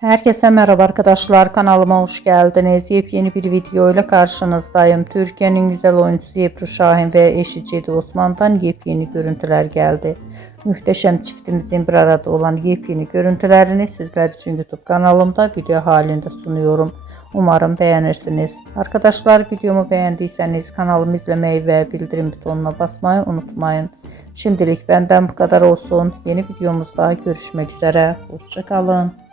Herkese merhaba arkadaşlar, kanalıma hoş geldiniz. Yepyeni bir video ile karşınızdayım. Türkiye'nin güzel oyuncusu Ebru Şahin ve eşi Cedi Osman'dan yepyeni görüntüler geldi. Muhteşem çiftimizin bir arada olan yepyeni görüntülerini sizler için YouTube kanalımda video halinde sunuyorum. Umarım beğenirsiniz. Arkadaşlar, videomu beğendiyseniz kanalımı izlemeyi ve bildirim butonuna basmayı unutmayın. Şimdilik benden bu kadar olsun. Yeni videomuzda görüşmek üzere. Hoşça kalın.